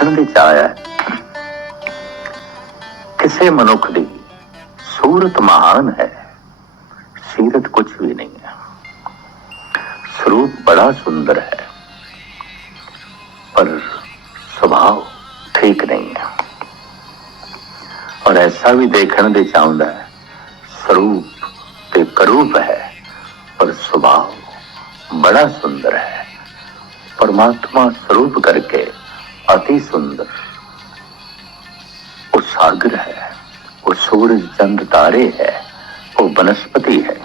ਦੇਖਣ ਦੇ ਚਾਇਆ ਕਿਸੇ ਮਨੁੱਖ ਦੀ ਸੂਰਤ ਮਹਾਨ ਹੈ। ਸੀਰਤ ਕੁਝ ਵੀ ਨਹੀਂ ਹੈ। ਸਰੂਪ ਬੜਾ ਸੁੰਦਰ ਹੈ। ਪਰ ਸੁਭਾਅ ਠੀਕ ਨਹੀਂ ਹੈ। ਔਰ ਐਸਾ ਵੀ ਦੇਖਣ ਦੇ ਚਾਹੁੰਦਾ ਹੈ, ਸਰੂਪ ਤੇ ਕਰੂਪ ਹੈ, ਪਰ ਸੁਭਾਅ ਬੜਾ ਸੁੰਦਰ ਹੈ। ਪਰਮਾਤਮਾ ਸਰੂਪ ਕਰਕੇ ਅਤੀ ਸੁੰਦਰ ਉਹ ਸਾਗਰ ਹੈ ਉਹ ਸੂਰਜ ਚੰਦ ਤਾਰੇ ਹੈ ਉਹ ਬਨਸਪਤੀ ਹੈ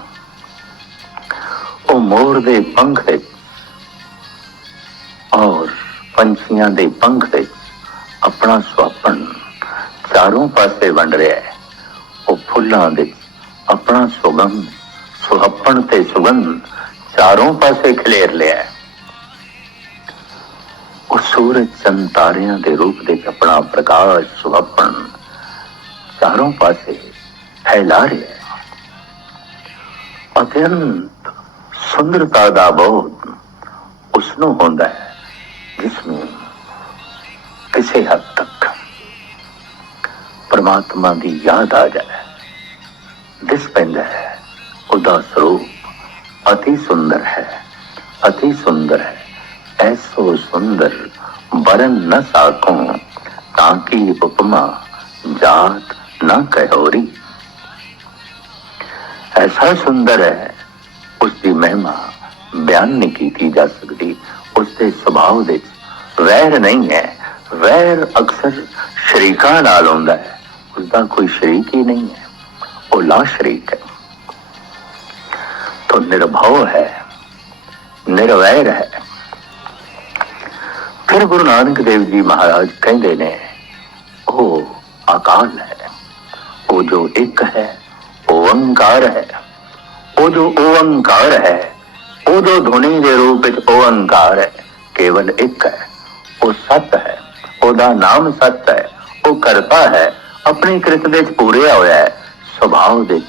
ਉਹ ਮੋਰ ਦੇ ਪੰਖ ਵਿੱਚ ਔਰ ਪੰਛੀਆਂ ਦੇ ਪੰਖ ਵਿੱਚ ਆਪਣਾ ਸੁਆਪਣ ਚਾਰੋਂ ਪਾਸੇ ਵੰਡ ਰਿਹਾ ਹੈ ਉਹ ਫੁੱਲਾਂ ਦੇ ਆਪਣਾ ਸੁਗੰਧ ਸੁਹੱਪਣ ਤੇ ਸੁਗੰਧ ਚਾਰੋਂ ਪਾਸੇ ਖਿਲੇਰ ਲਿਆ ਹੈ ਸੂਰਜ ਸੰਤਾਰਿਆਂ ਦੇ ਰੂਪ ਦੇ ਆਪਣਾ ਪ੍ਰਕਾਸ਼ ਸੁਹੱਪਣ ਚਾਰੋਂ ਪਾਸੇ ਫੈਲਾ ਰਿਹਾ ਅਤਿਅੰਤ ਸੁੰਦਰਤਾ ਦਾ ਬੋਧ ਉਸ ਨੂੰ ਹੁੰਦਾ ਹੈ, ਜਿਸ ਨੂੰ ਕਿਸੇ ਹੱਦ ਤੱਕ ਪਰਮਾਤਮਾ ਦੀ ਯਾਦ ਆ ਜਾਏ। ਦਿਸ ਪੈਂਦਾ ਹੈ, ਉਹਦਾ ਸਰੂਪ ਅਤੀ ਸੁੰਦਰ ਹੈ, ਅਤੀ ਸੁੰਦਰ ਹੈ, ਐਸੋ ਸੁੰਦਰ ਬਰਨ ਨ ਸਾਕੋਂ ਤਾਂ ਕੀ ਉਪਮਾ ਜਾਤ ਨਾ ਕਹਿਓਰੀ ਐਸਾ ਸੁੰਦਰ ਹੈ ਉਸ ਦੀ ਮਹਿਮਾ ਬਿਆਨ ਨਹੀਂ ਕੀਤੀ ਜਾ ਸਕਦੀ ਉਸ ਦੇ ਸੁਭਾਅ ਵਿੱਚ ਵੈਰ ਨਹੀਂ ਹੈ ਵੈਰ ਅਕਸਰ ਸ਼ਰੀਕਾਂ ਨਾਲ ਹੁੰਦਾ ਹੈ ਉਸ ਦਾ ਕੋਈ ਸ਼ਰੀਕ ਹੀ ਨਹੀਂ ਹੈ ਉਹ ਲਾ ਸ਼ਰੀਕ ਹੈ तो निर्भव है ਨਿਰਵੈਰ ਹੈ ਫਿਰ ਗੁਰੂ ਨਾਨਕ ਦੇਵ ਜੀ ਮਹਾਰਾਜ ਕਹਿੰਦੇ ਨੇ, ਉਹ ਅਕਾਲ ਹੈ, ਉਹ ਜੋ ਇੱਕ ਹੈ, ਉਹ ਓੰਕਾਰ ਹੈ, ਉਹ ਜੋ ਓੰਕਾਰ ਹੈ, ਉਹ ਜੋ ਧੁਨੀ ਦੇ ਰੂਪ ਵਿੱਚ ਓੰਕਾਰ ਹੈ, ਕੇਵਲ ਇੱਕ ਹੈ, ਉਹ ਸਤ ਹੈ, ਉਹਦਾ ਨਾਮ ਸਤ ਹੈ, ਉਹ ਕਰਤਾ ਹੈ, ਆਪਣੀ ਕਿਰਤ ਵਿੱਚ ਪੂਰਿਆ ਹੋਇਆ ਹੈ, ਸੁਭਾਅ ਦੇ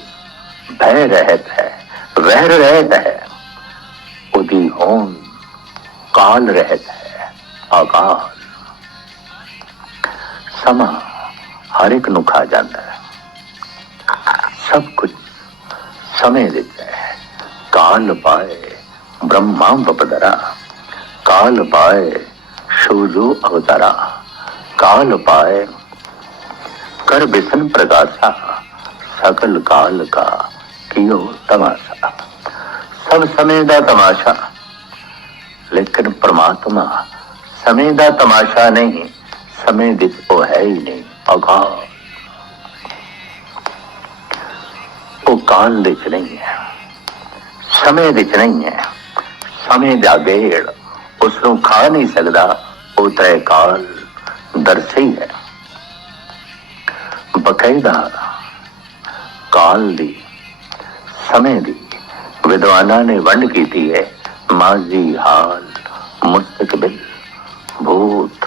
ਭੈ ਰਹਿਤ ਹੈ, ਵਹਿਰ ਰਹਿਤ ਹੈ, ਉਹਦੀ ਹੋਂਦ ਕਾਲ ਰਹਿਤ ਹੈ। ਆਕਾਲ ਸਮਾਂ ਹਰ ਇੱਕ ਨੂੰ ਖਾ ਜਾਂਦਾ ਹੈ। ਸਭ ਕੁਝ ਸਮੇਂ ਵਿੱਚ ਹੈ। ਕਾਲ ਪਾਏ ਬ੍ਰਹਮਾ ਬਪਦਰਾ। ਕਾਲ ਪਾਏ ਸ਼ੂਜੂ ਅਵਤਾਰਾ। ਕਾਲ ਪਾਏ ਕਰ ਬਿਸਨ ਪ੍ਰਗਾਸਾ। ਸਕਲ ਕਾਲ ਕਾ ਕਿयो ਤਮਾਸ਼ਾ। ਸਭ ਸਮੇਂ ਦਾ ਤਮਾਸ਼ਾ। ਲੇਕਿਨ ਪ੍ਰਮਾਤਮਾ ਸਮੇਂ ਦਾ ਤਮਾਸ਼ਾ ਨਹੀਂ ਸਮੇਂ ਵਿੱਚ ਉਹ ਹੈ ਹੀ ਨਹੀਂ ਅਗਾਹ ਉਹ ਕਾਲ ਵਿੱਚ ਨਹੀਂ ਹੈ ਸਮੇਂ ਵਿੱਚ ਨਹੀਂ ਹੈ ਸਮੇਂ ਦਾ ਗੇੜ ਉਸ ਨੂੰ ਖਾ ਨਹੀਂ ਸਕਦਾ ਉਹ ਤੈ ਕਾਲ ਦਰਸੀ ਹੈ ਬਕਾਇਦਾ ਕਾਲ ਦੀ ਸਮੇਂ ਦੀ ਵਿਦਵਾਨਾਂ ਨੇ ਵੰਡ ਕੀਤੀ ਹੈ ਮਾਜ਼ੀ ਹਾਲ ਮੁਸਤਕਬਿਲ ਭੂਤ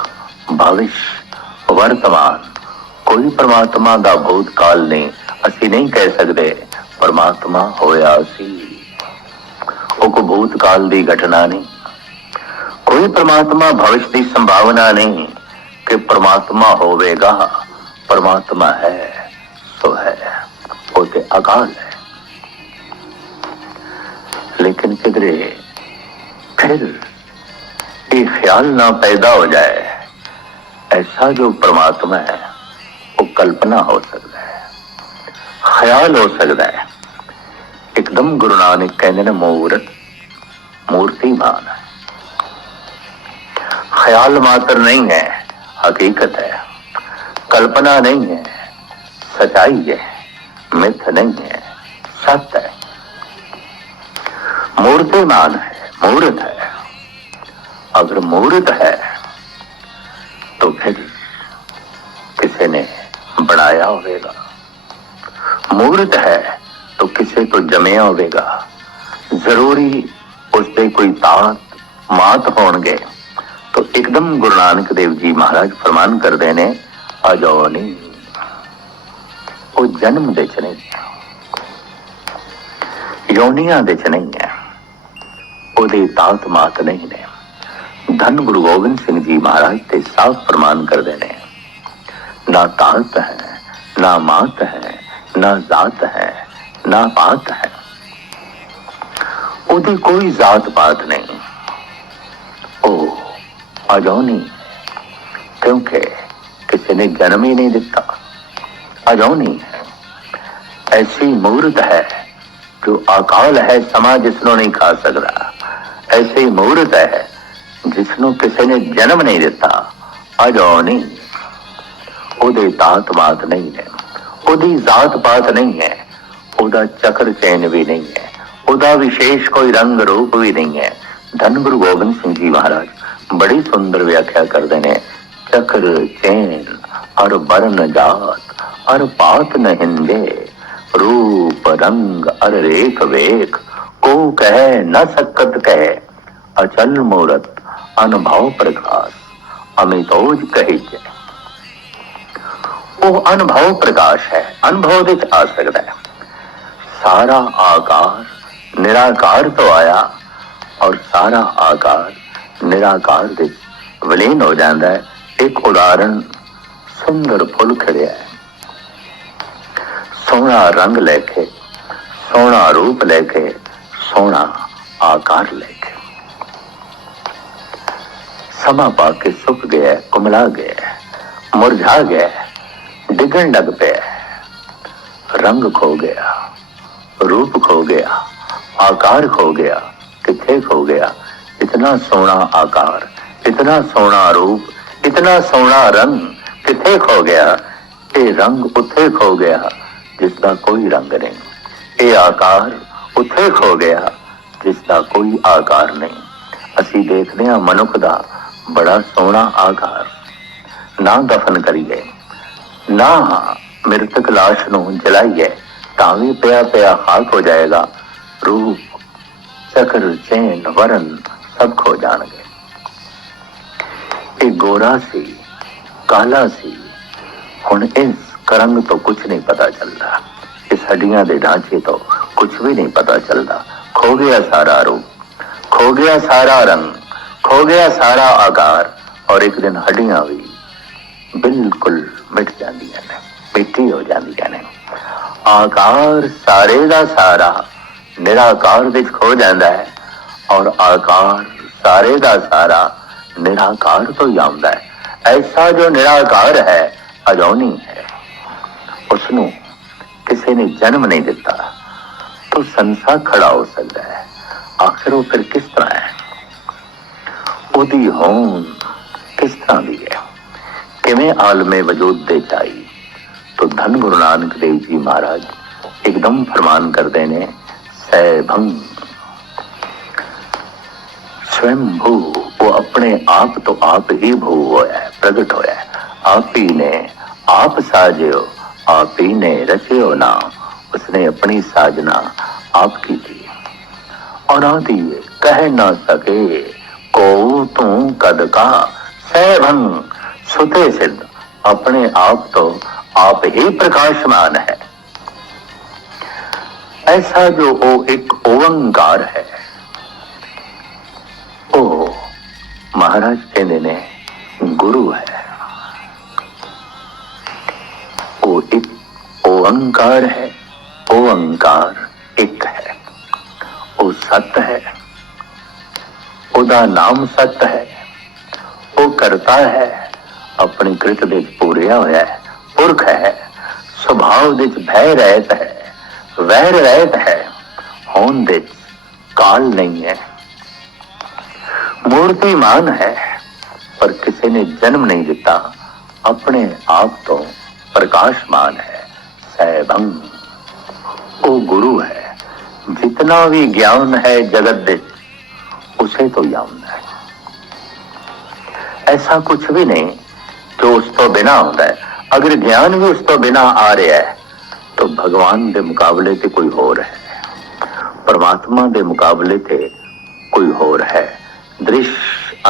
ਭਵਿਸ਼ ਵਰਤਮਾਨ ਕੋਈ ਪ੍ਰਮਾਤਮਾ ਦਾ ਭੂਤ ਕਾਲ ਨਹੀਂ ਅਸੀਂ ਨਹੀਂ ਕਹਿ ਸਕਦੇ ਪ੍ਰਮਾਤਮਾ ਹੋਇਆ ਸੀ ਉਹ ਕੋ ਭੂਤ ਕਾਲ ਦੀ ਘਟਨਾ ਨਹੀਂ ਕੋਈ ਪ੍ਰਮਾਤਮਾ ਭਵਿਸ਼ ਦੀ ਸੰਭਾਵਨਾ ਨਹੀਂ ਕਿ ਪ੍ਰਮਾਤਮਾ ਹੋਵੇਗਾ ਪ੍ਰਮਾਤਮਾ ਹੈ ਸੋ ਹੈ ਉਹ ਤੇ ਅਕਾਲ ਹੈ लेकिन किधरे फिर ये ख्याल ना पैदा हो जाए ऐसा जो परमात्मा है वो कल्पना हो सकता है ख्याल हो सकता है एकदम गुरु नानक कहने ने मूर्त मूर्तिमान है ख्याल मात्र नहीं है हकीकत है कल्पना नहीं है सच्चाई है मिथ नहीं है सत्य है मूर्तिमान है मूर्त है अगर मूर्त है तो फिर किसी ने बनाया होगा मूर्त है तो किसी तो जमया होगा जरूरी उससे कोई तात मात होणगे तो एकदम गुरु नानक देव जी महाराज फरमान करते ने आ जाओ नहीं वो जन्म ਦੇ ਚ ਨਹੀਂ ਹੈ ਯੋਨੀਆਂ ਦੇ ਚ ਨਹੀਂ ਹੈ ਉਹਦੇ ਤਾਤ ਮਾਤ ਨਹੀਂ ਨੇ ਧੰਨ ਗੁਰੂ ਗੋਬਿੰਦ ਸਿੰਘ ਜੀ ਮਹਾਰਾਜ ਤੇ ਸਾਫ਼ ਪ੍ਰਮਾਨ ਕਰਦੇ ਨੇ। ਨਾ ਤਾਤ ਹੈ, ਨਾ ਮਾਤ ਹੈ, ਨਾ ਜ਼ਾਤ ਹੈ, ਨਾ ਪਾਤ ਹੈ। ਉਹਦੀ ਕੋਈ ਜ਼ਾਤ ਪਾਤ ਨਹੀਂ। ਉਹ ਅਜੌਨੀ ਕਿਉਂਕਿ ਕਿਸੇ ਨੇ ਜਨਮ ਹੀ ਨਹੀਂ ਦਿੱਤਾ। ਅਜੌਨੀ ਹੈ ਐਸੀ ਮੂਰਤ ਹੈ ਜੋ ਅਕਾਲ ਹੈ, ਸਮਾਂ ਜਿਸ ਨੂੰ ਨਹੀਂ ਖਾ ਸਕਦਾ। ਐਸੀ ਮੂਰਤ ਹੈ ਜਿਸ ਨੂੰ ਕਿਸੇ ਨੇ ਜਨਮ ਨਹੀਂ ਦਿੱਤਾ ਅਜੌਨੀ ਉਹਦੇ ਤਾਤ ਬਾਤ ਨਹੀਂ ਹੈ। ਉਹਦੀ ਜ਼ਾਤ ਪਾਤ ਨਹੀਂ ਹੈ, ਉਹਦਾ ਚੱਕਰ ਚੈਨ ਵੀ ਨਹੀਂ ਹੈ, ਉਹਦਾ ਵਿਸ਼ੇਸ਼ ਕੋਈ ਰੰਗ ਰੂਪ ਵੀ ਨਹੀਂ ਹੈ। ਧੰਨ ਗੁਰੂ ਗੋਬਿੰਦ ਸਿੰਘ ਜੀ ਮਹਾਰਾਜ, ਬੜੀ ਸੁੰਦਰ ਵਿਆਖਿਆ ਕਰਦੇ ਨੇ, ਚੱਕਰ ਚੈਨ, ਅਰ ਬਰਨ ਜਾਤ, ਅਰ ਪਾਤ ਨਹਿੰਦੇ ਰੂਪ ਰੰਗ ਅਰ ਰੇਖ ਵੇਖ, ਕੋ ਕਹਿ ਨ ਸਕਤ ਕਹਿ, ਅਚਲ ਮੂਰਤ ਅਨੁਭਵ ਪ੍ਰਕਾਸ਼ ਅਮਿਤੋਜ ਕਹੇ ਜੈ। ਉਹ ਅਨੁਭਵ ਪ੍ਰਕਾਸ਼ ਹੈ, ਅਨੁਭਵ ਵਿੱਚ ਆ ਸਕਦਾ ਹੈ। ਸਾਰਾ ਆਕਾਰ ਨਿਰਾਕਾਰ ਤੋਂ ਆਇਆ ਔਰ ਸਾਰਾ ਆਕਾਰ ਨਿਰਾਕਾਰ ਵਿੱਚ ਵਿਲੀਨ ਹੋ ਜਾਂਦਾ ਹੈ। ਇੱਕ ਉਦਾਹਰਣ ਸੁੰਦਰ ਫੁੱਲ ਖਿੜਿਆ ਹੈ। ਸੋਹਣਾ ਰੰਗ ਲੈ ਕੇ, ਸੋਹਣਾ ਰੂਪ ਲੈ ਕੇ, ਸੋਹਣਾ ਆਕਾਰ ਲੈ ਕੇ। ਸਮਾਂ ਪਾ ਕੇ ਸੁੱਕ ਗਿਆ, ਕੁਮਲਾ ਗਿਆ, ਮੁਰਝਾ ਗਿਆ, ਡਿੱਗਣ ਲੱਗ ਪਿਆ। ਰੰਗ ਖੋ ਗਿਆ, ਰੂਪ ਖੋ ਗਿਆ, ਆਕਾਰ ਖੋ ਗਿਆ ਕਿੱਥੇ ਖੋ ਗਿਆ। ਇਤਨਾ ਸੋਹਣਾ ਆਕਾਰ, ਇਤਨਾ ਸੋਹਣਾ ਰੂਪ, ਇਤਨਾ ਸੋਹਣਾ ਰੰਗ ਕਿੱਥੇ ਖੋ ਗਿਆ? ਇਹ ਰੰਗ ਉੱਥੇ ਖੋ ਗਿਆ ਜਿਸ ਦਾ ਕੋਈ ਰੰਗ ਨਹੀਂ। ਇਹ ਆਕਾਰ ਉੱਥੇ ਖੋ ਗਿਆ ਜਿਸ ਦਾ ਕੋਈ ਆਕਾਰ ਨਹੀਂ। ਅਸੀਂ ਦੇਖਦੇ ਹਾਂ ਮਨੁੱਖ ਦਾ ਬੜਾ ਸੋਹਣਾ ਆਕਾਰ ਨਾ ਦਫਨ ਕਰੀ ਗਏ ਨਾ ਮ੍ਰਿਤਕ ਲਾਸ਼ ਨੂੰ ਜਲਾਈਏ, ਤਾਂ ਵੀ ਪਿਆ ਪਿਆ ਖਾਕ ਹੋ ਜਾਏਗਾ। ਰੂਪ ਚੱਕਰ ਚੈਨ ਵਰਨ ਸਭ ਖੋ ਜਾਣਗੇ। ਇਹ ਗੋਰਾ ਸੀ, ਕਾਲਾ ਸੀ। ਹੁਣ ਇਸ ਕਰੰਗ ਤੋਂ ਕੁਝ ਨਹੀਂ ਪਤਾ ਚੱਲਦਾ। ਇਸ ਹੱਡੀਆਂ ਦੇ ਢਾਂਚੇ ਤੋਂ ਕੁਝ ਵੀ ਨਹੀਂ ਪਤਾ ਚੱਲਦਾ। ਖੋ ਗਿਆ ਸਾਰਾ ਰੂਪ, ਖੋ ਗਿਆ ਸਾਰਾ ਰੰਗ। ਖੋ ਗਿਆ ਸਾਰਾ ਆਕਾਰ ਔਰ ਇੱਕ ਦਿਨ ਹੱਡੀਆਂ ਵੀ ਬਿਲਕੁਲ ਮਿਟ ਜਾਂਦੀਆਂ ਨੇ ਮਿੱਟੀ ਹੋ ਜਾਂਦੀਆਂ ਨੇ। ਆਕਾਰ ਸਾਰੇ ਦਾ ਸਾਰਾ ਨਿਰਾਕਾਰ ਵਿੱਚ ਖੋ ਜਾਂਦਾ ਹੈ ਔਰ ਆਕਾਰ ਸਾਰੇ ਦਾ ਸਾਰਾ ਨਿਰਾਕਾਰ ਤੋਂ ਹੀ ਆਉਂਦਾ ਹੈ। ਐਸਾ ਜੋ ਨਿਰਾਕਾਰ ਹੈ, ਅਜੌਨੀ ਹੈ। ਉਸ ਨੂੰ ਕਿਸੇ ਨੇ ਜਨਮ ਨਹੀਂ ਦਿੱਤਾ। ਤਾਂ ਸੰਸਾਰ ਖੜਾ ਹੋ ਸਕਦਾ ਹੈ। ਆਖਿਰ ਉਹ ਫਿਰ ਕਿਸ ਤਰ੍ਹਾਂ ਹੈ? ਉਹਦੀ ਹੋਂਦ ਕਿਸ ਤਰ੍ਹਾਂ ਦੀ ਹੈ ਕਿਵੇਂ ਆਲਮੇ ਵਜੂਦ ਦੇ ਚਾਈ तो धन गुरु नानक देव जी महाराज एकदम फरमान करते ने सैभंग स्वयं भू वो अपने आप तो आप ही भू होया है प्रगट होया है आप ही ने आप साजो आप ही ने रचयो नाम उसने अपनी साजना आप की थी और आदि कह ना सके को तू कद का सैभंग सुते सिद्ध। अपने आप तो आप ही प्रकाशमान है। ऐसा जो वो एक ओंकार है। ओ, महाराज कहने ने गुरु है। वो एक ओंकार है, ओंकार एक है वो सत्य है। ਉਹਦਾ ਨਾਮ ਸਤ ਹੈ। ਉਹ ਕਰਤਾ ਹੈ, ਆਪਣੀ ਕ੍ਰਿਤ ਦੇ ਪੂਰਿਆ ਹੋਇਆ ਹੈ, ਪੁਰਖ ਹੈ ਸੁਭਾਵ ਦੇ ਵਿੱਚ ਭੈ ਰਹਿਤ ਹੈ ਵੈਰ ਰਹਿਤ ਹੈ ਹੋਣ ਦੇ ਵਿੱਚ ਕਾਲ ਨਹੀਂ ਹੈ। ਮੂਰਤੀਮਾਨ ਹੈ, ਪਰ ਕਿਸੇ ਨੇ ਜਨਮ ਨਹੀਂ ਦਿੱਤਾ, ਆਪਣੇ ਆਪ ਤੋਂ ਪ੍ਰਕਾਸ਼ਮਾਨ ਹੈ, ਸੈਭੰ। ਉਹ ਗੁਰੂ ਹੈ, ਜਿਤਨਾ ਵੀ ਗਿਆਨ ਹੈ ਜਗਤ ਦੇ ਉਸੇ ਤੋਂ ਹੀ। ਆਉਂਦਾ ਐਸਾ ਕੁਝ ਵੀ ਨਹੀਂ ਜੋ ਉਸ ਤੋਂ ਬਿਨਾ ਹੁੰਦਾ ਹੈ। ਅਗਰ ਗਿਆਨ ਵੀ ਉਸ ਤੋਂ ਬਿਨਾ ਆ ਰਿਹਾ ਹੈ, ਤਾਂ ਭਗਵਾਨ ਦੇ ਮੁਕਾਬਲੇ ਤੇ ਕੋਈ ਹੋਰ ਹੈ। ਪਰਮਾਤਮਾ ਦੇ ਮੁਕਾਬਲੇ ਤੇ ਕੋਈ ਹੋਰ ਹੈ। ਦ੍ਰਿਸ਼,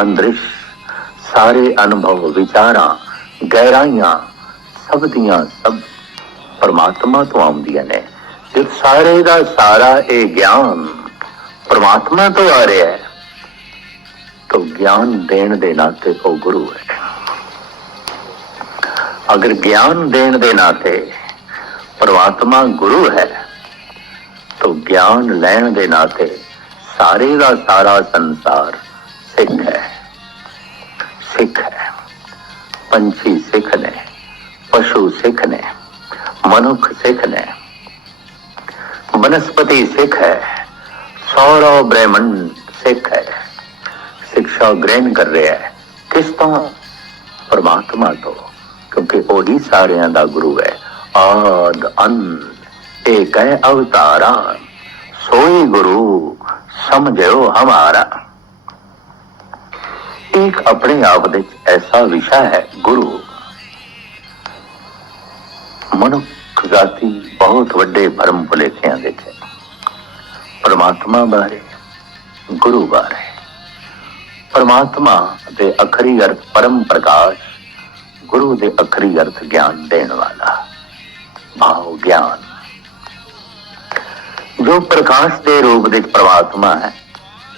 ਅੰਦ੍ਰਿਸ਼, ਸਾਰੇ ਅਨੁਭਵ, ਵਿਚਾਰਾਂ, ਗਹਿਰਾਈਆਂ, ਸਭ ਦੀਆਂ ਸਭ ਪਰਮਾਤਮਾ ਤੋਂ ਆਉਂਦੀਆਂ ਨੇ। ਜੇ ਸਾਰੇ ਦਾ ਸਾਰਾ ਇਹ ਗਿਆਨ ਪਰਮਾਤਮਾ ਤੋਂ ਆ ਰਿਹਾ ਹੈ ज्ञान देण ਦੇ ਨਾਤੇ ਉਹ ਗੁਰੂ ਹੈ ਅਗਰ ਗਿਆਨ ਦੇਣ ਦੇ ਨਾਤੇ ਪਰਮਾਤਮਾ ਗੁਰੂ ਹੈ तो ज्ञान ਲੈਣ ਦੇ ਨਾਤੇ ਸਾਰੇ ਦਾ ਸਾਰਾ ਸੰਸਾਰ ਸਿੱਖ ਹੈ ਸਿੱਖ ਹੈ ਪੰਛੀ ਸਿੱਖ ਨੇ ਪਸ਼ੂ ਸਿੱਖ ਨੇ ਮਨੁੱਖ ਸਿੱਖ ਨੇ ਬਨਸਪਤੀ ਸਿੱਖ ਹੈ ਸੌਰਵ ਬ੍ਰਹਮੰਡ ਸਿੱਖ ਹੈ ਸਿੱਖਿਆ ਗ੍ਰਹਿਣ ਕਰ ਰਿਹਾ ਹੈ। ਕਿਸ ਤਰ੍ਹਾਂ? ਪਰਮਾਤਮਾ ਤੋਂ, ਕਿਉਂਕਿ ਉਹੀ ਸਾਰਿਆਂ ਦਾ ਗੁਰੂ ਹੈ। ਆਦ, ਅੰਤ, ਏਕ ਹੈ ਅਵਤਾਰਾ ਸੋਈ ਗੁਰੂ, ਸਮਝਿਓ ਹਮਾਰਾ। ਇੱਕ ਆਪਣੇ ਆਪ ਦੇ ਐਸਾ ਵਿਸ਼ਾ ਹੈ, ਗੁਰੂ। ਮਨੁੱਖ ਜਾਤੀ ਬਹੁਤ ਵੱਡੇ ਭਰਮ ਭੁਲੇਖਿਆਂ ਵਿੱਚ ਹੈ। ਪਰਮਾਤਮਾ ਬਾਰੇ, ਗੁਰੂ ਬਾਰੇ। ਪਰਮਾਤਮਾ ਦੇ ਅਖਰੀ ਅਰਥ ਪਰਮ ਪ੍ਰਕਾਸ਼, ਗੁਰੂ ਦੇ ਅਖਰੀ ਅਰਥ ਗਿਆਨ ਦੇਣ ਵਾਲਾ, ਭਾਵ ਗਿਆਨ। ਜੋ ਪ੍ਰਕਾਸ਼ ਦੇ ਰੂਪ ਵਿੱਚ ਪ੍ਰਮਾਤਮਾ ਹੈ,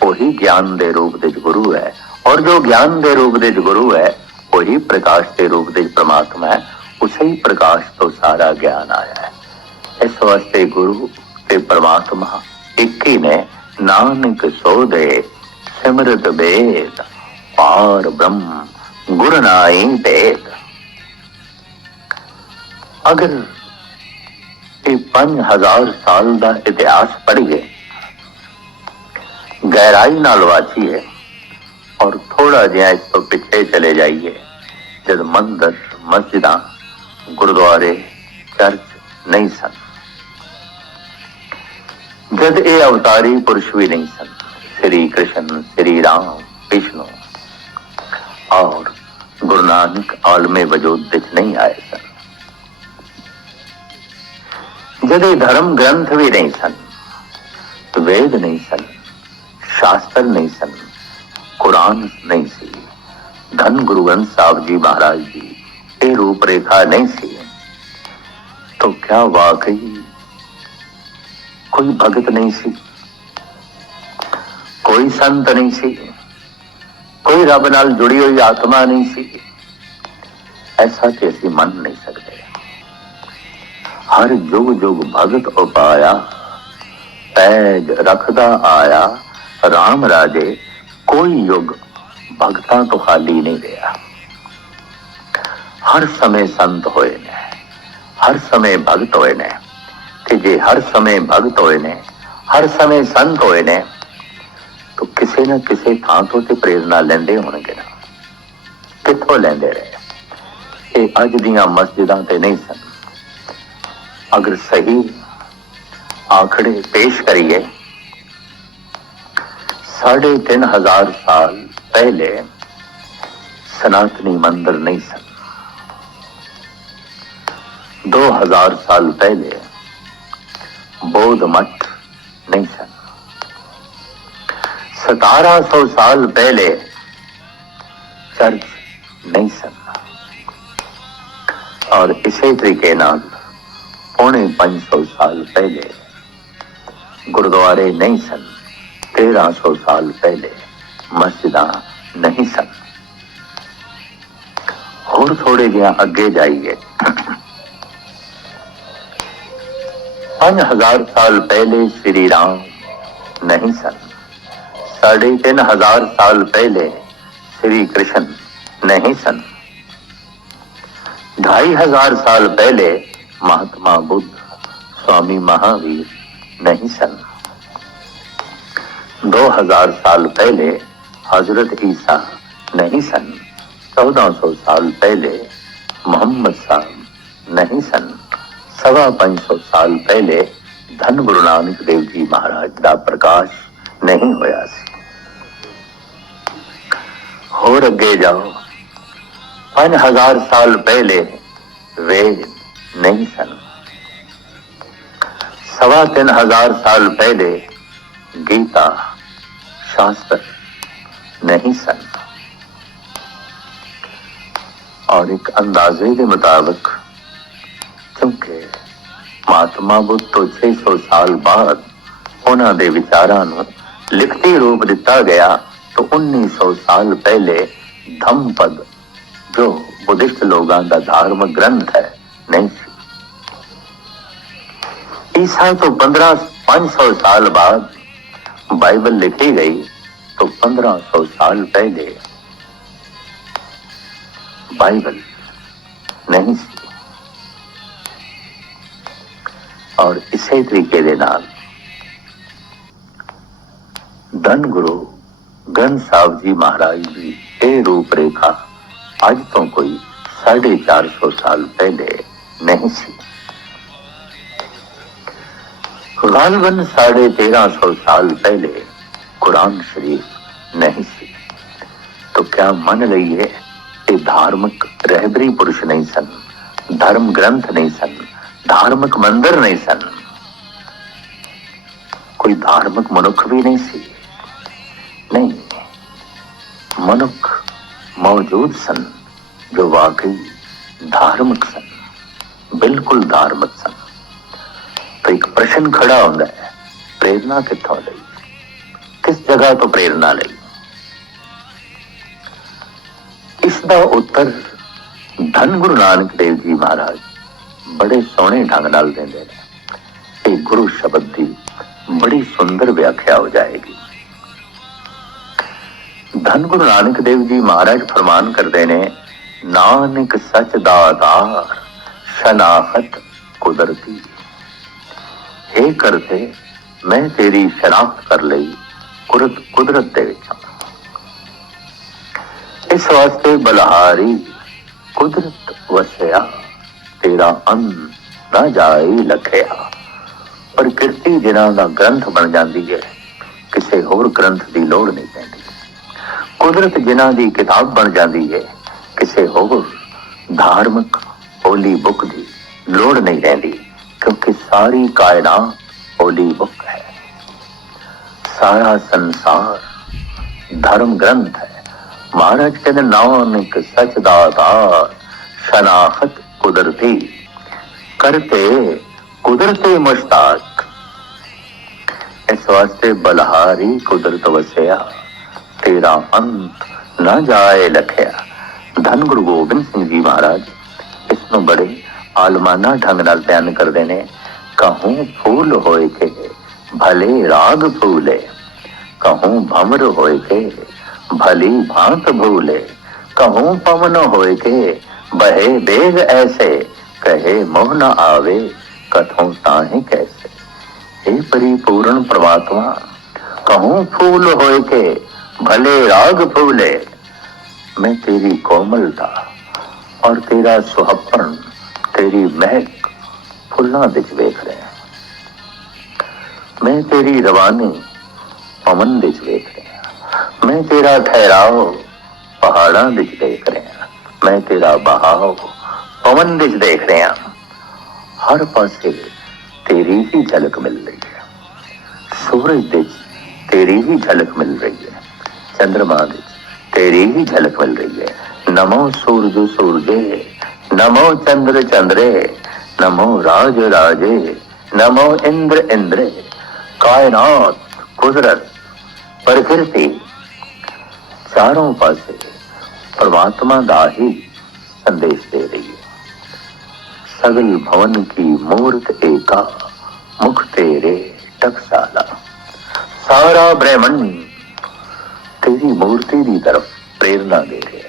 ਉਹੀ ਗਿਆਨ ਦੇ ਰੂਪ ਵਿੱਚ ਗੁਰੂ ਹੈ, ਔਰ ਜੋ ਗਿਆਨ ਦੇ ਰੂਪ ਵਿੱਚ ਗੁਰੂ ਹੈ, ਉਹੀ ਪ੍ਰਕਾਸ਼ ਦੇ ਰੂਪ ਵਿੱਚ ਪ੍ਰਮਾਤਮਾ ਹੈ, ਉਸੇ ਹੀ ਪ੍ਰਕਾਸ਼ ਤੋਂ ਸਾਰਾ ਗਿਆਨ ਆਇਆ ਹੈ। ਇਸ ਵਾਸਤੇ ਗੁਰੂ ਤੇ ਪ੍ਰਮਾਤਮਾ ਇੱਕ ਹੀ ਨੇ, ਨਾਨਕ ਸੋ ਦੇ ਸਿਮਰਤ ਬੇਦ ਪਾਰ ਬ੍ਰਹਮ ਗੁਰ ਨਾਈ ਬੇਦ ਅਗਰ ਇਹ 5000 ਸਾਲ ਦਾ ਇਤਿਹਾਸ ਪੜ੍ਹੀਏ ਗਹਿਰਾਈ ਨਾਲ ਵਾਚੀਏ ਔਰ ਥੋੜਾ ਜਿਹਾ ਇਸ ਤੋਂ ਪਿੱਛੇ ਚਲੇ ਜਾਈਏ ਜਦ ਮੰਦਰ ਮਸਜਿਦਾਂ ਗੁਰਦੁਆਰੇ ਚਰਚ ਨਹੀਂ ਸਨ ਜਦ ਇਹ ਅਵਤਾਰੀ ਪੁਰਸ਼ ਵੀ ਨਹੀਂ ਸਨ श्री कृष्ण, श्री राम, विष्णु और गुरु नानक आलमे वजूद बिच नहीं आए सन। यदि धर्म ग्रंथ भी नहीं सन तो वेद नहीं सन, शास्त्र नहीं सन, कुरान नहीं सी। धन गुरु ग्रंथ साहब जी महाराज जी, ये रूपरेखा नहीं सी। तो क्या वाकई कोई भगत नहीं सी? कोई संत नहीं છે कोई रब नाल जुड़ी हुई आत्मा नहीं सी। ऐसा किसी मन नहीं सकते। हर युग युग भगत उपाया, पैज रखदा आया, राम राजे, कोई युग भगता तो खाली नहीं गया हर समय संत होए ने, हर समय भगत होए ने, कि जे हर समय भगत होए ने, हर समय संत होए ने ਤੋਂ ਕਿਸੇ ਨਾ ਕਿਸੇ ਥਾਂ ਤੋਂ ਤੇ ਪ੍ਰੇਰਣਾ ਲੈਂਦੇ ਹੋਣਗੇ ਨਾ। ਕਿੱਥੋਂ ਲੈਂਦੇ ਰਹੇ? ਇਹ ਅੱਜ ਦੀਆਂ ਮਸਜਿਦਾਂ ਤੇ ਨਹੀਂ ਸਨ। ਅਗਰ ਸਹੀ ਆਖੜੇ ਪੇਸ਼ ਕਰੀਏ 3500 ਸਾਲ पहले सनातनी मंदिर नहीं सन 2000 साल पहले बौद्ध मठ नहीं सन सतारह सौ साल पहले चर्च नहीं सन और इसी तरीके नाल पौने पाँच सौ साल पहले गुरुद्वारे नहीं सन तेरह सौ साल पहले मस्जिद नहीं सन और थोड़े जहा अगे जाइए। पाँच हज़ार साल पहले श्री राम नहीं सन साढ़े तीन हजार साल पहले श्री कृष्ण नहीं सन ढाई हजार साल पहले महात्मा बुद्ध स्वामी महावीर नहीं सन दो हजार साल पहले हजरत ईसा नहीं सन चौदह सौ साल पहले मोहम्मद साहब नहीं सन सवा पाँच सौ साल पहले धन गुरु नानक देव जी महाराज का प्रकाश नहीं होया ਹੋਰ ਅੱਗੇ ਜਾਓ 5000 ਸਾਲ ਪਹਿਲੇ ਵੇਦ ਨਹੀਂ ਸਨ ਸਵਾ ਤਿੰਨ ਹਜ਼ਾਰ ਸਾਲ ਪਹਿਲੇ ਗੀਤਾ ਸ਼ਾਸਤਰ नहीं सन और एक अंदाजे के मुताबिक ਕਿਉਂਕਿ ਮਹਾਤਮਾ ਬੁੱਧ ਤੋਂ 600 ਸਾਲ ਬਾਅਦ ਉਹਨਾਂ ਦੇ ਵਿਚਾਰਾਂ ਨੂੰ ਲਿਖਤੀ ਰੂਪ ਦਿੱਤਾ ਗਿਆ तो 1900 साल पहले धम्मपद, जो बुद्धिस्ट लोगों का धर्म ग्रंथ है, नहीं ईसा तो पंद्रह पाँच सौ साल बाद बाइबल लिखी गई तो पंद्रह सौ साल पहले बाइबल नहीं और इसी तरीके धन गुरु ਗੁਰੂ ਗ੍ਰੰਥ ਸਾਹਿਬ ਜੀ ਮਹਾਰਾਜ ਦੀ ਇਹ ਰੂਪ ਰੇਖਾ ਅੱਜ ਤੋਂ ਕੋਈ 450 ਸਾਲ ਪਹਿਲੇ ਨਹੀਂ ਸੀ गालबन साढ़े तेरह सौ साल पहले कुरान शरीफ नहीं सी तो क्या मन लईए ये धार्मिक रहबरी पुरुष नहीं सन धर्म ग्रंथ नहीं सन धार्मिक मंदिर नहीं सन कोई धार्मिक मनुख भी नहीं सी नहीं, मनुख मौजूद सन, जो वाकई धार्मिक सन, बिल्कुल धार्मिक सन। तो एक प्रश्न खड़ा होता है, प्रेरणा कितों ली किस जगह तो प्रेरणा ली इसका उत्तर धन गुरु नानक देव जी महाराज बड़े सोहने ढंग देंगे गुरु शब्द की बड़ी सुंदर व्याख्या हो जाएगी। ਧੰਨ ਗੁਰੂ ਨਾਨਕ ਦੇਵ ਜੀ ਮਹਾਰਾਜ ਫਰਮਾਨ ਕਰਦੇ ਨੇ, ਨਾਨਕ ਸੱਚ ਦਾ ਆਧਾਰ, ਸ਼ਨਾਖਤ ਕੁਦਰਤੀ। ਇਹ ਕਰਦੇ ਮੈਂ ਤੇਰੀ ਸ਼ਨਾਖਤ ਕਰ ਲਈ, ਕੁਦਰਤ ਕੁਦਰਤ ਦੇ ਵਿੱਚ ਇਸ ਵਾਸਤੇ ਬਲਹਾਰੀ, ਕੁਦਰਤ ਵਸਿਆ, ਤੇਰਾ ਅੰਨ ਨਾ ਜਾਈ ਲਖਿਆ। ਪ੍ਰਕਿਰਤੀ ਜਿਹਨਾਂ ਦਾ ਗ੍ਰੰਥ ਬਣ ਜਾਂਦੀ ਹੈ, ਕਿਸੇ ਹੋਰ ਗ੍ਰੰਥ ਦੀ ਲੋੜ ਨਹੀਂ ਪੈਂਦੀ। ਕੁਦਰਤ ਜਿਨ੍ਹਾਂ ਦੀ ਕਿਤਾਬ ਬਣ ਜਾਂਦੀ ਹੈ ਕਿਸੇ ਹੋਰ ਧਾਰਮਿਕ ਹੋਲੀ ਬੁੱਕ ਦੀ ਲੋੜ ਨਹੀਂ ਰਹਿੰਦੀ, ਕਿਉਂਕਿ ਸਾਰੀ ਕਾਇਨਾਤ ਹੋਲੀ ਬੁੱਕ ਹੈ। ਸਾਰਾ ਸੰਸਾਰ ਧਰਮ ਗ੍ਰੰਥ ਹੈ। ਮਹਾਰਾਜ ਕਹਿੰਦੇ, ਨਾਨਕ ਸੱਚ ਦਾ ਆਧਾਰ ਸ਼ਨਾਖਤ ਕੁਦਰਤੀ। ਕਰਤੇ ਕੁਦਰਤੇ ਮੁਸ਼ਤਾਕ। ਇਸ ਵਾਸਤੇ ਬਲਹਾਰੀ ਕੁਦਰਤ ਵਸਿਆ। वसिया तेरा अंत न जाए लखिया धन गुरु गोबिंद सिंह जी महाराज इसमें बड़े ਆਲਮਾਨਾ ਢੰਗ ਨਾਲ ਬਿਆਨ ਕਰਦੇ ਨੇ ਕਹੂੰ ਫੂਲ ਹੋਏ ਕੇ ਭਲੇ ਰਾਗ ਫੂਲੇ ਕਹੂੰ ਭਮਰ ਹੋਏ ਕੇ ਭਲੀ ਭਾਂਤ ਭੂਲੇ ਕਹੂੰ ਪਵਨ ਹੋਏ ਕੇ ਬਹੇ ਬੇਗ ਐਸੇ ਕਹੇ ਮੋਹ ਨ ਆਵੇ ਕਥੋਂ ਤਾਹੇ ਕੈਸੇ हे परिपूर्ण परमात्मा कहूं फूल होए के भले राग फूले मैं तेरी कोमलता और तेरा सुहपन तेरी महक फुलना दिख देख रहे हैं। मैं तेरी रवानी पवन दिख देख रहे हैं। मैं तेरा ठहराव पहाड़ा दिख देख रहे हैं। मैं तेरा बहाव पवन दिख देख रहे हैं। हर पासे तेरी ही झलक मिल रही है। सूरज दिख तेरी ही झलक मिल रही है। चंद्रमा तेरी ही झलक मिल रही है। नमो सूरज सूर्य नमो चंद्र चंद्रे, नमो राज राजे, नमो इंद्र इंद्र। कायनात, कुदरत, प्रकृति, चारों पासे परमात्मा का ही संदेश दे रही है। सगल भवन की मूर्त एका, मुख तेरे टकसाला। सारा ब्रह्मण्य तेरी मूर्ति की तरफ प्रेरणा दे रहे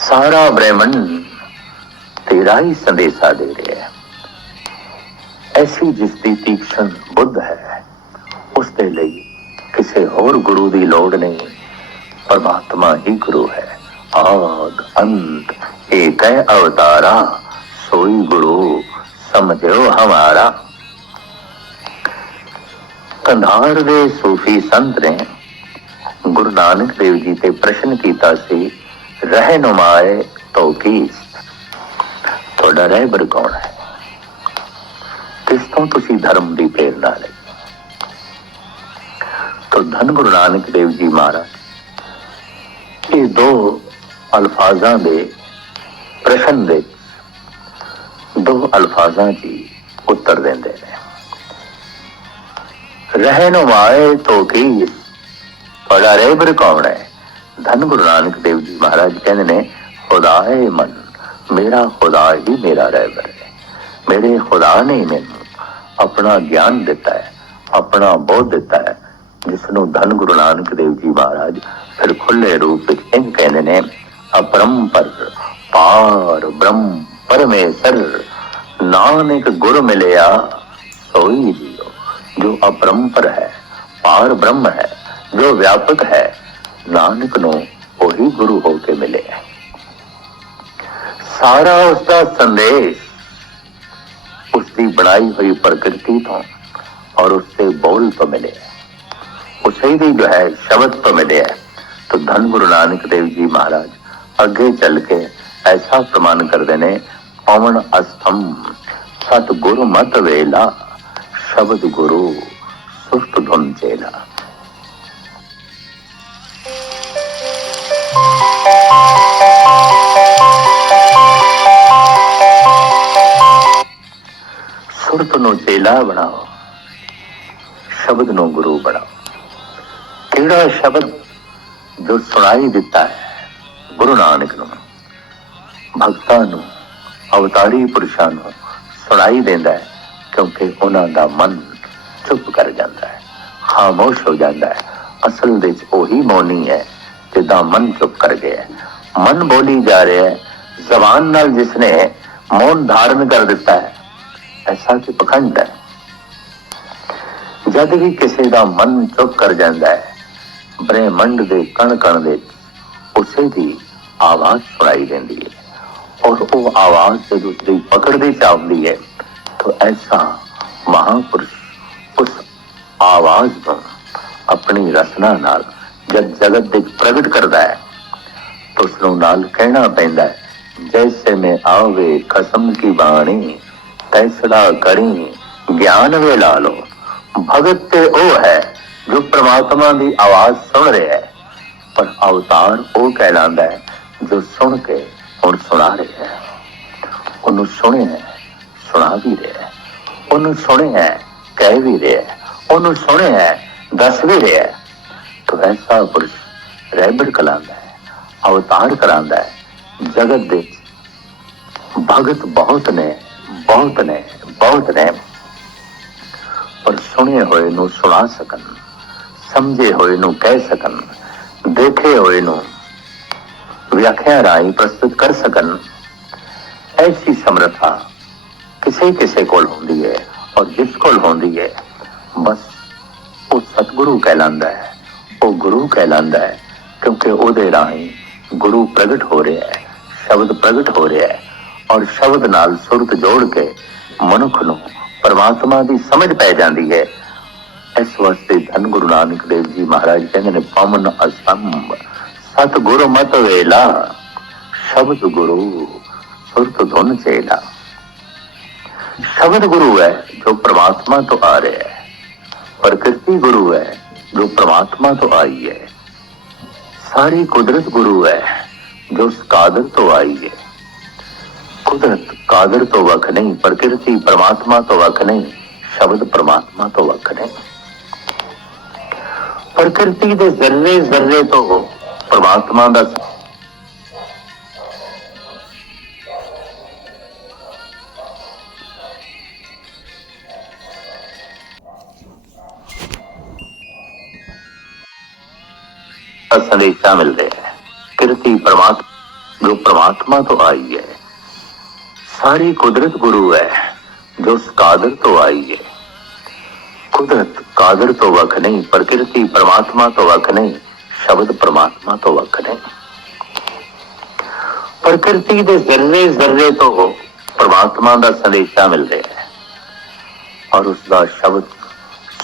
सारा ब्रह्मंड तेरा ही संदेशा दे रहे हैं ऐसी जिसकी तीक्ष्ण बुद्ध है उसके लिए किसी और गुरु की लोड़ नहीं परमात्मा ही गुरु है आग अंत एक है अवतारा सोई गुरु समझो हमारा ਕੰਧਾਰ ਦੇ ਸੂਫੀ ਸੰਤ ਨੇ ਗੁਰੂ ਨਾਨਕ ਦੇਵ ਜੀ ਤੇ ਪ੍ਰਸ਼ਨ ਕੀਤਾ ਸੀ ਰਹਿਨੁਮਾਏ ਤੋਂ ਕੀ ਤੁਹਾਡਾ ਰਹਿਬਰ ਕੌਣ ਹੈ? ਕਿਸ ਤੋਂ ਤੁਸੀਂ ਧਰਮ ਦੀ ਪ੍ਰੇਰਣਾ ਲਈ ਤਾਂ ਧੰਨ ਗੁਰੂ ਨਾਨਕ ਦੇਵ ਜੀ ਮਹਾਰਾਜ, ਇਹ ਦੋ ਅਲਫਾਜ਼ਾਂ ਦੇ ਪ੍ਰਸ਼ਨ ਦੇ ਦੋ ਅਲਫਾਜ਼ਾਂ ਜੀ ਉੱਤਰ ਦਿੰਦੇ ਨੇ। ਰਹਿਨੁਮਾਏ ਤੋਂ ਕੀ ਤੁਹਾਡਾ ਰਹਿਬਰ ਕੌਣ ਹੈ? ਧੰਨ ਗੁਰੂ ਨਾਨਕ ਦੇਵ ਜੀ ਮਹਾਰਾਜ ਕਹਿੰਦੇ ਨੇ ਖੁਦਾ ਹੈ ਮਨ, ਮੇਰਾ ਖੁਦਾ ਹੀ ਮੇਰਾ ਰਹਿਬਰ ਹੈ। ਮੇਰੇ ਖੁਦਾ ਨੇ ਮੈਨੂੰ ਆਪਣਾ ਗਿਆਨ ਦਿੱਤਾ ਹੈ, ਆਪਣਾ ਬੋਧ ਦਿੱਤਾ ਹੈ। ਜਿਸ ਨੂੰ ਧੰਨ ਗੁਰੂ ਨਾਨਕ ਦੇਵ ਜੀ ਮਹਾਰਾਜ ਫਿਰ ਖੁੱਲੇ ਰੂਪ ਵਿੱਚ ਇਹ ਕਹਿੰਦੇ ਨੇ, ਅਪਰੰਪਰ, ਪਾਰ ਬ੍ਰਹਮ ਪਰਮੇਸ਼ਰ, ਨਾਨਕ ਗੁਰ ਮਿਲਿਆ, ਸੋਈ ਜੀਓ। ਜੋ ਅਪਰੰਪਰ ਹੈ, ਪਾਰ ਬ੍ਰਹਮ ਹੈ ਜੋ ਵਿਆਪਕ ਹੈ ਨਾਨਕ ਨੂੰ ਉਹੀ ਗੁਰੂ ਹੋ ਕੇ ਮਿਲਿਆ ਸਾਰਾ ਉਸ ਦਾ ਸੰਦੇਸ਼ ਉਸ ਦੀ ਬਣਾਈ ਹੋਈ ਪ੍ਰਕਿਰਤੀ ਤੋਂ और उससे बोल तो मिले उसे भी जो है शब्द तो मिले है तो धन गुरु नानक देव जी महाराज अगे चल के ऐसा प्रमाण कर देने पवन अस्थम सत गुरु मत वेला शब्द गुरु सुस्त धुन चेला ਸੁਰਤ ਨੂੰ ਚੇਲਾ ਬਣਾਓ, ਸ਼ਬਦ ਨੂੰ ਗੁਰੂ ਬਣਾਓ। ਕਿਹੜਾ ਸ਼ਬਦ ਜੋ ਸੁਣਾਈ ਦਿੱਤਾ ਹੈ, ਗੁਰੂ ਨਾਨਕ ਨੂੰ? ਭਗਤਾਂ ਨੂੰ, ਅਵਤਾਰੀ ਪੁਰਸ਼ਾਂ ਨੂੰ ਸੁਣਾਈ ਦਿੰਦਾ ਹੈ, ਕਿਉਂਕਿ ਉਹਨਾਂ ਦਾ ਮਨ ਚੁੱਪ ਕਰ ਜਾਂਦਾ ਹੈ, ਖਾਮੋਸ਼ ਹੋ ਜਾਂਦਾ ਹੈ। ਅਸਲ ਵਿੱਚ ਉਹੀ ਮੌਨੀ ਹੈ, ਜਿੱਦਾਂ ਮਨ ਚੁੱਪ ਕਰ ਗਿਆ ਹੈ। ਮਨ ਬੋਲੀ ਜਾ ਰਿਹਾ ਹੈ, ਜ਼ਬਾਨ ਨਾਲ ਜਿਸਨੇ ਮੌਨ ਧਾਰਨ ਕਰ ਦਿੱਤਾ ਹੈ ਐਸਾ ਕਿ ਪਖੰਡ ਹੈ ਜਦ ਵੀ ਕਿਸੇ ਦਾ ਮਨ ਚੁੱਪ ਕਰ ਜਾਂਦਾ ਹੈ ਬ੍ਰਹਿਮੰਡ ਦੇ ਕਣ ਕਣ ਦੇ ਉਸੇ ਦੀ ਆਵਾਜ਼ ਸੁਣਾਈ ਦਿੰਦੀ ਹੈ ਔਰ ਉਹ ਆਵਾਜ਼ ਜਦ ਉਸਦੀ ਪਕੜ ਦੇ ਹੈ ਤਾਂ ਐਸਾ ਮਹਾਪੁਰਸ਼ ਉਸ ਆਵਾਜ਼ ਨੂੰ ਆਪਣੀ ਰਸਨਾ ਨਾਲ ਜਦ ਜਗਤ ਦੇ ਪ੍ਰਗਟ ਕਰਦਾ ਹੈ ਤਾਂ ਉਸ ਨੂੰ ਨਾਲ ਕਹਿਣਾ ਪੈਂਦਾ ਹੈ ਜੈਸੇ ਮੈਂ ਆਵੇ ਕਸਮ ਕੀ ਬਾਣੀ ਤੈਸੜਾ ਕਰੀ ਗਿਆਨ ਵੇ ਲਾ ਲੋ ਭਗਤ ਤੇ ਉਹ ਹੈ ਜੋ ਪ੍ਰਮਾਤਮਾ ਦੀ ਆਵਾਜ਼ ਸੁਣ ਰਿਹਾ ਹੈ। ਪਰ ਅਵਤਾਰ ਉਹ ਕਹਿਲਾਂਦਾ ਹੈ ਜੋ ਸੁਣ ਕੇ ਹੁਣ ਸੁਣਾ ਰਿਹਾ ਹੈ। ਉਹਨੂੰ ਸੁਣਿਆ ਸੁਣਾ ਵੀ ਰਿਹਾ ਹੈ। ਉਹਨੂੰ ਸੁਣਿਆ ਹੈ, ਕਹਿ ਵੀ ਰਿਹਾ ਹੈ। ਉਹਨੂੰ ਸੁਣਿਆ ਹੈ, ਦੱਸ ਵੀ ਰਿਹਾ ਹੈ। ਤੋ ਐਸਾ ਪੁਰਸ਼ ਰਹਿਬਰ ਕਲਾਂਦਾ ਹੈ ਅਵਤਾਰ ਕਰਾਂਦਾ ਹੈ। ਜਗਤ ਦੇ ਭਗਤ ਬਹੁਤ ਨੇ। ਬਹੁਤ ਨੇ ਬਹੁਤ ਨੇ। ਪਰ ਸੁਣੇ ਹੋਏ ਨੂੰ ਸੁਣਾ ਸਕਣ, ਸਮਝੇ ਹੋਏ ਨੂੰ ਕਹਿ ਸਕਣ, ਦੇਖੇ ਹੋਏ ਨੂੰ ਵਿਆਖਿਆ ਰਾਹੀਂ ਪ੍ਰਸਤੁਤ ਕਰ ਸਕਣ, ਐਸੀ ਸਮਰੱਥਾ ਕਿਸੇ ਕਿਸੇ ਕੋਲ ਹੁੰਦੀ ਹੈ ਔਰ ਜਿਸ ਕੋਲ ਹੁੰਦੀ ਹੈ, ਬਸ ਉਹ ਸਤਿਗੁਰੂ ਕਹਿਲਾਂਦਾ ਹੈ, ਉਹ ਗੁਰੂ ਕਹਿਲਾਂਦਾ ਹੈ, ਕਿਉਂਕਿ ਉਹਦੇ ਰਾਹੀਂ ਗੁਰੂ ਪ੍ਰਗਟ ਹੋ ਰਿਹਾ ਹੈ, ਸ਼ਬਦ ਪ੍ਰਗਟ ਹੋ ਰਿਹਾ ਹੈ। ਔਰ ਸ਼ਬਦ ਨਾਲ ਸੁਰਤ ਜੋੜ ਕੇ ਮਨੁੱਖ ਨੂੰ ਪਰਮਾਤਮਾ ਦੀ ਸਮਝ ਪੈ ਜਾਂਦੀ ਹੈ। ਇਸ ਵਾਸਤੇ ਧੰਨ ਗੁਰੂ ਨਾਨਕ ਦੇਵ ਜੀ ਮਹਾਰਾਜ ਕਹਿੰਦੇ ਨੇ, ਪਵਨ ਅਸੰਭ ਸਤ ਗੁਰੂ ਮਤ ਵੇਲਾ, ਸ਼ਬਦ ਗੁਰੂ, ਸੁਰਤ ਧੁਨ ਚੇਲਾ। ਸ਼ਬਦ ਗੁਰੂ ਹੈ ਜੋ ਪ੍ਰਮਾਤਮਾ ਤੋਂ ਆ ਰਿਹਾ ਹੈ। ਪ੍ਰਕਿਰਤੀ ਗੁਰੂ ਹੈ ਜੋ ਪ੍ਰਮਾਤਮਾ ਤੋਂ ਆਈ ਹੈ। ਸਾਰੀ ਕੁਦਰਤ ਗੁਰੂ ਹੈ ਜੋ ਉਸ ਤੋਂ ਆਈ ਹੈ। ਕੁਦਰਤ ਕਾਦਰ ਤੋਂ ਵੱਖ ਨਹੀਂ ਪ੍ਰਕਿਰਤੀ ਪ੍ਰਮਾਤਮਾ ਤੋਂ ਵੱਖ ਨਹੀਂ ਸ਼ਬਦ ਪ੍ਰਮਾਤਮਾ ਤੋਂ ਵੱਖ ਨਹੀਂ ਪ੍ਰਕਿਰਤੀ ਦੇ ਜ਼ਰਰੇ ਜ਼ਰਰੇ ਤੋਂ ਪ੍ਰਮਾਤਮਾ ਦਾ ਸੰਦੇਸ਼ਾ ਮਿਲਦੇ ਹੈ ਕਿਰਤੀ ਪਰਮਾਤਮਾ ਜੋ ਪ੍ਰਮਾਤਮਾ ਤੋਂ ਆਈ ਹੈ ਸਾਰੀ ਕੁਦਰਤ ਗੁਰੂ ਹੈ, ਜੋ ਉਸ ਕਾਦਰ ਤੋਂ ਆਈ ਹੈ। ਕੁਦਰਤ ਕਾਦਰ ਤੋਂ ਵੱਖ ਨਹੀਂ, ਪ੍ਰਕਿਰਤੀ ਪਰਮਾਤਮਾ ਤੋਂ ਵੱਖ ਨਹੀਂ, ਸ਼ਬਦ ਪਰਮਾਤਮਾ ਤੋਂ ਵੱਖ ਨਹੀਂ। ਪ੍ਰਕਿਰਤੀ ਦੇ ਜ਼ਰਰੇ ਜ਼ਰਰੇ ਤੋਂ ਪਰਮਾਤਮਾ ਦਾ ਸੰਦੇਸ਼ਾ ਮਿਲਦਾ ਹੈ ਔਰ ਉਸ ਦਾ ਸ਼ਬਦ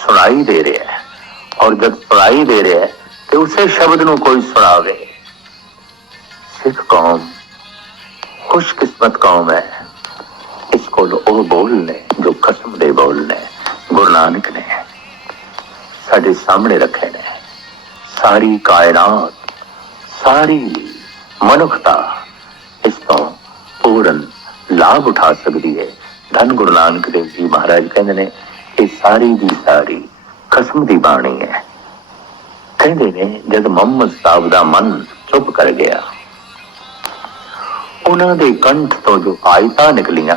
ਸੁਣਾਈ ਦੇ ਰਿਹਾ ਹੈ। ਔਰ ਜਦ ਸੁਣਾਈ ਦੇ ਰਿਹਾ ਹੈ, ਤੇ ਉਸੇ ਸ਼ਬਦ ਨੂੰ ਕੋਈ ਸੁਣਾਵੇ। ਸਿੱਖ ਕੌਮ ਖੁਸ਼ਕਿਸਮਤ ਕੌਮ ਹੈ। ਕੋਲ ਉਹ ਬੋਲ ਨੇ, ਜੋ ਕਸਮ ਦੇ ਬੋਲ ਨੇ, ਗੁਰੂ ਨਾਨਕ ਨੇ। ਸਾਡੇ ਸਾਹਮਣੇ ਰੱਖੇ ਨੇ। ਸਾਰੀ ਕਾਇਨਾਤ, ਸਾਰੀ ਮਨੁੱਖਤਾ ਇਸ ਤੋਂ ਪੂਰਨ ਲਾਭ ਉਠਾ ਸਕਦੀ ਹੈ। ਧੰਨ ਗੁਰੂ ਨਾਨਕ ਦੇਵ ਜੀ ਮਹਾਰਾਜ ਕਹਿੰਦੇ ਨੇ, ਇਹ ਸਾਰੀ ਦੀ ਸਾਰੀ ਕਸਮ ਦੀ ਬਾਣੀ ਹੈ। ਕਹਿੰਦੇ ਨੇ, ਜਦ ਮੁਹੰਮਦ ਸਾਹਿਬ ਦਾ ਮਨ ਚੁੱਪ ਕਰ ਗਿਆ, ਉਹਨਾਂ ਦੇ ਕੰਠ ਤੋਂ ਜੋ ਆਇਤਾਂ ਨਿਕਲੀਆਂ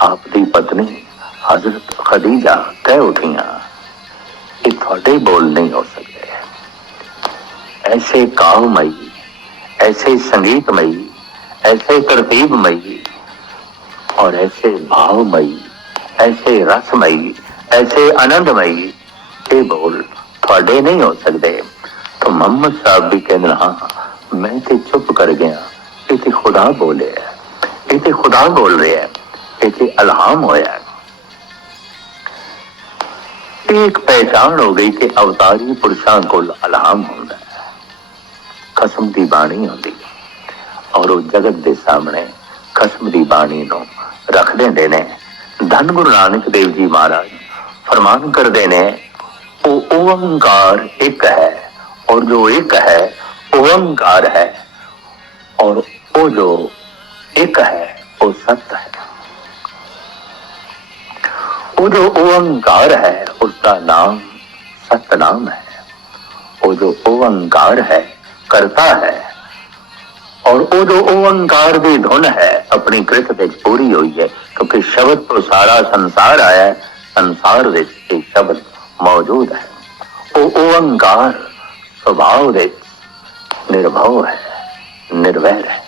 ਆਪ ਦੀ ਪਤਨੀ ਹਜ਼ਰਤ ਖਦੀਜਾ ਕਹਿ ਉਠੀਆਂ ਇਹ ਤੁਹਾਡੇ ਬੋਲ ਨਹੀਂ ਹੋ ਸਕਦੇ ऐसे कावमयी ऐसे संगीतमयी ऐसे तरतीबमयी और ऐसे भावमयी ऐसे रसमयी ऐसे आनंदमयी ਇਹ ਬੋਲ ਤੁਹਾਡੇ ਨਹੀਂ ਹੋ ਸਕਦੇ ਤਾਂ ਮੁਹੰਮਦ ਸਾਹਿਬ ਵੀ ਕਹਿੰਦੇ ਹਾਂ ਮੈਂ ਤੇ ਚੁੱਪ ਕਰ ਗਿਆ ਇਹ ਤੇ ਖੁਦਾ ਬੋਲਿਆ ਇਹ ਤੇ ਖੁਦਾ ਬੋਲ ਰਿਹਾ ਹੈ ਇਹ ਅਲਹਾਮ ਹੋਇਆ। ਇਹ ਇੱਕ ਪਹਿਚਾਣ ਹੋ ਗਈ ਕਿ ਅਵਤਾਰੀ ਪੁਰਸ਼ਾਂ ਕੋਲ ਅਲਹਾਮ ਹੁੰਦਾ ਹੈ। ਖਸਮ ਦੀ ਬਾਣੀ ਹੁੰਦੀ ਔਰ ਉਹ ਜਗਤ ਦੇ ਸਾਹਮਣੇ ਖਸਮ ਦੀ ਬਾਣੀ ਨੂੰ ਰੱਖ ਦਿੰਦੇ ਨੇ। ਧੰਨ ਗੁਰੂ ਨਾਨਕ ਦੇਵ ਜੀ ਮਹਾਰਾਜ ਫਰਮਾਨ ਕਰਦੇ ਨੇ, ਉਹ ਓੰਕਾਰ ਇੱਕ ਹੈ ਔਰ ਜੋ ਇੱਕ ਹੈ ਓੰਕਾਰ ਹੈ ਔਰ ਉਹ ਜੋ ਇੱਕ ਹੈ, ਉਹ ਸਤ ਹੈ। ਉਹ ਜੋ ਓੰਕਾਰ ਹੈ ਉਸ ਦਾ ਨਾਮ ਸਤਨਾਮ ਹੈ ਉਹ ਜੋ ਓੰਕਾਰ ਹੈ ਕਰਤਾ ਹੈ ਔਰ ਉਹ ਜੋ ਓੰਕਾਰ ਦੀ ਧੁਨ ਹੈ ਆਪਣੀ ਕ੍ਰਿਤ ਵਿੱਚ ਪੂਰੀ ਹੋਈ ਹੈ ਕਿਉਂਕਿ ਸ਼ਬਦ ਤੋਂ ਸਾਰਾ ਸੰਸਾਰ ਆਇਆ ਹੈ ਸੰਸਾਰ ਵਿੱਚ ਇਹ ਸ਼ਬਦ ਮੌਜੂਦ ਹੈ ਉਹ ਓੰਕਾਰ ਸੁਭਾਅ ਵਿੱਚ ਨਿਰਭਉ ਹੈ ਨਿਰਵੈਰ ਹੈ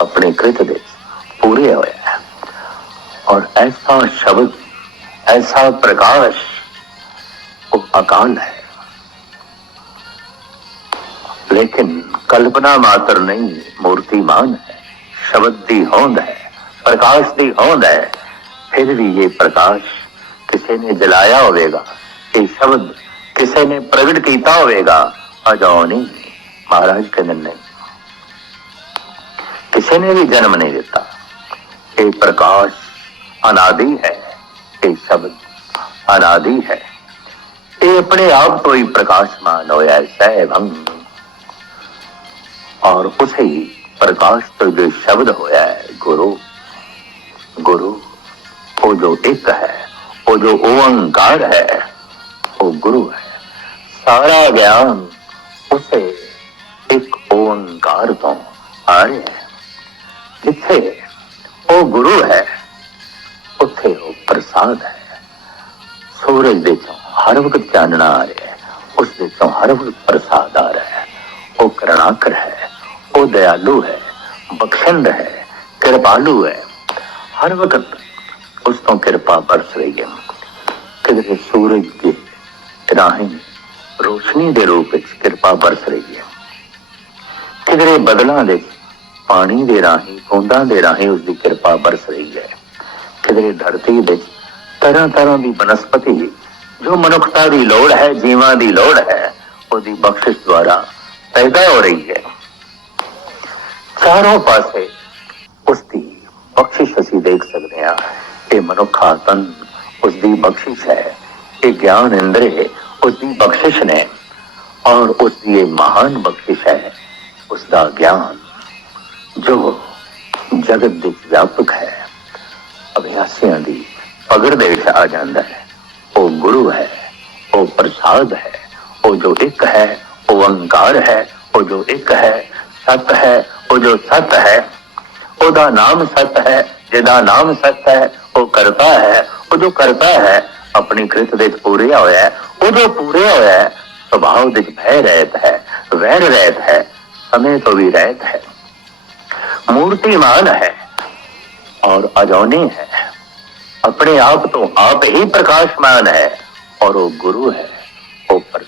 ਆਪਣੀ ਕ੍ਰਿਤ ਵਿੱਚ ਪੂਰੇ ਹੋਇਆ ਹੈ और ऐसा शब्द ऐसा प्रकाश उपाकांड है लेकिन कल्पना मात्र नहीं मूर्तिमान है शब्द दी होंद है प्रकाश दी होंद है फिर भी ये प्रकाश किसी ने जलाया होवेगा ये शब्द किसी ने प्रकट किया होवेगा अजाओ नहीं महाराज कहने नहीं किसी ने भी जन्म नहीं देता ये प्रकाश अनादि है ਇਹ ਸ਼ਬਦ ਅਨਾਦਿ ਹੈ। ਇਹ ਆਪਣੇ ਆਪ ਤੋਂ ਹੀ ਪ੍ਰਕਾਸ਼ਮਾਨ ਹੋਇਆ ਹੈ ਸਹਿਭੰ ਔਰ ਉਸੇ ਹੀ ਪ੍ਰਕਾਸ਼ ਤੋਂ ਜੋ ਸ਼ਬਦ ਹੋਇਆ ਹੈ, ਗੁਰੂ ਗੁਰੂ, ਉਹ ਜੋ ਇੱਕ ਹੈ, ਉਹ ਜੋ ਓੰਕਾਰ ਹੈ, ਉਹ ਗੁਰੂ ਹੈ। ਸਾਰਾ ਗਿਆਨ ਉਸੇ ਇੱਕ ਓੰਕਾਰ ਤੋਂ ਆ ਰਿਹਾ ਹੈ, ਜਿੱਥੇ ਉਹ ਗੁਰੂ ਹੈ। ਪ੍ਰਸਾਦ ਹੈ। ਸੂਰਜ ਦੇ ਚੋਂ ਹਰ ਵਕਤ ਚਾਨਣਾ ਆ ਰਿਹਾ ਹੈ। ਉਸ ਦੇ ਚੋਂ ਹਰ ਵਕਤ ਪ੍ਰਸਾਦ ਆ ਰਿਹਾ ਹੈ। ਉਹ ਕਰੁਣਾਕਰ ਹੈ। ਉਹ ਦਇਆਲੂ ਹੈ। ਬਖਸ਼ੰਦ ਹੈ। ਕਿਰਪਾਲੂ ਹੈ। ਹਰ ਵਕਤ ਉਸ ਤੋਂ ਕਿਰਪਾ ਬਰਸ ਰਹੀ ਹੈ। ਕਿਧਰੇ ਸੂਰਜ ਦੇ ਰਾਹੀਂ ਰੋਸ਼ਨੀ ਦੇ ਰੂਪ ਵਿੱਚ ਕਿਰਪਾ ਬਰਸ ਰਹੀ ਹੈ। ਕਿਧਰੇ ਬਦਲਾਂ ਦੇ ਪਾਣੀ ਦੇ ਰਾਹੀਂ, ਬੂੰਦਾਂ ਦੇ ਰਾਹੀਂ ਉਸ ਦੀ ਕਿਰਪਾ ਬਰਸ ਰਹੀ ਹੈ। ਕਿਧਰੇ ਧਰਤੀ ਵਿੱਚ ਤਰ੍ਹਾਂ ਤਰ੍ਹਾਂ ਦੀ ਬਨਸਪਤੀ ਜੋ ਮਨੁੱਖਤਾ ਦੀ ਲੋੜ ਹੈ ਜੀਵਾਂ ਦੀ ਲੋੜ ਹੈ ਉਹਦੀ ਬਖਸ਼ਿਸ਼ ਦੁਆਰਾ ਪੈਦਾ ਹੋ ਰਹੀ ਹੈ ਚਾਰੋਂ ਪਾਸੇ ਉਸ ਦੀ ਬਖਸ਼ਿਸ਼ ਅਸੀਂ ਦੇਖ ਸਕਦੇ ਹਾਂ ਇਹ ਮਨੁੱਖਾ ਤਨ ਉਸ ਦੀ ਬਖਸ਼ਿਸ਼ ਹੈ ਇਹ ਗਿਆਨ ਇੰਦਰੇ ਉਸ ਦੀ ਬਖਸ਼ਿਸ਼ ਨੇ ਔਰ ਉਸ ਦੀ ਇਹ ਮਹਾਨ ਬਖਸ਼ਿਸ਼ ਹੈ ਉਸ ਦਾ ਗਿਆਨ ਜੋ ਜਗਤ ਵਿੱਚ ਵਿਆਪਕ ਹੈ ਅਭਿਆਸੀਆਂ ਦੀ ਪਗੜ ਦੇ ਵਿੱਚ ਆ ਜਾਂਦਾ ਹੈ। ਉਹ ਗੁਰੂ ਹੈ, ਉਹ ਪ੍ਰਸਾਦ ਹੈ, ਉਹ ਜੋ ਇੱਕ ਹੈ, ਉਹ ਅੰਕਾਰ ਹੈ, ਉਹ ਜੋ ਇੱਕ ਹੈ, ਸਤ ਹੈ, ਉਹ ਜੋ ਸਤ ਹੈ, ਉਹਦਾ ਨਾਮ ਸਤ ਹੈ, ਜਿਹਦਾ ਨਾਮ ਸਤ ਹੈ, ਉਹ ਕਰਤਾ ਹੈ, ਉਹ ਜੋ ਕਰਤਾ ਹੈ, ਆਪਣੀ ਕ੍ਰਿਤ ਦੇ ਵਿੱਚ ਪੂਰਿਆ ਹੋਇਆ ਹੈ, ਉਹ ਜੋ ਪੂਰਿਆ ਹੋਇਆ ਹੈ, ਸੁਭਾਅ ਵਿੱਚ ਭੈ ਰਹਿਤ ਹੈ ਵੈਰ ਰਹਿਤ ਹੈ, ਸਮੇਂ ਤੋਂ ਵੀ ਰਹਿਤ ਹੈ। ਮੂਰਤੀਮਾਨ ਹੈ और अजौनी है अपने आप तो आप ही प्रकाशमान है और वो गुरु है वो पर